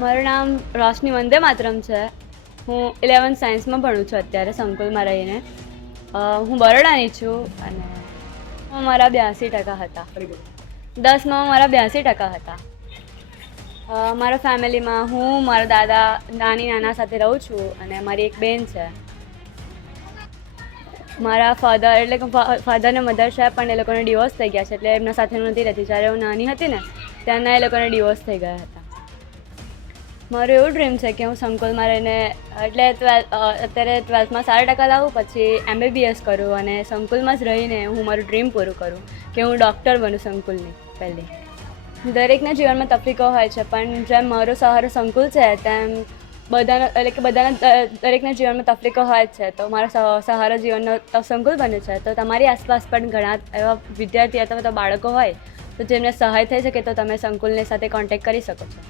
મારું નામ રોશની વંદે માતરમ છે. હું 11th સાયન્સમાં ભણું છું અત્યારે સંકુલમાં રહીને. હું બરોડાની છું અને મારા 82% હતા. 10માં મારા 82% હતા. મારા ફેમિલીમાં હું મારા દાદા નાના સાથે રહું છું અને મારી એક બેન છે. મારા ફાધર એટલે કે ફાધર ને મધર છે પણ એ લોકોને ડિવોર્સ થઈ ગયા છે એટલે એમના સાથે નથી રહેતી. જ્યારે હું નાની હતી ને ત્યારના એ લોકોને ડિવોર્સ થઈ ગયા હતા. મારું એવું ડ્રીમ છે કે હું સંકુલમાં રહીને એટલે અત્યારે 12થમાં સારા લાવું, પછી MBBS કરું અને સંકુલમાં જ રહીને હું મારું ડ્રીમ પૂરું કરું કે હું ડૉક્ટર બનું સંકુલની પહેલી. દરેકના જીવનમાં તકલીફો હોય છે પણ જેમ મારો સહારો સંકુલ છે તેમ દરેકના જીવનમાં તકલીફો હોય જ છે. તો મારા સહારો જીવનનો સંકુલ બને છે. તો તમારી આસપાસ પણ ઘણા એવા વિદ્યાર્થી અથવા તો બાળકો હોય તો જેમને સહાય થઈ શકે તો તમે સંકુલની સાથે કોન્ટેક્ટ કરી શકો છો.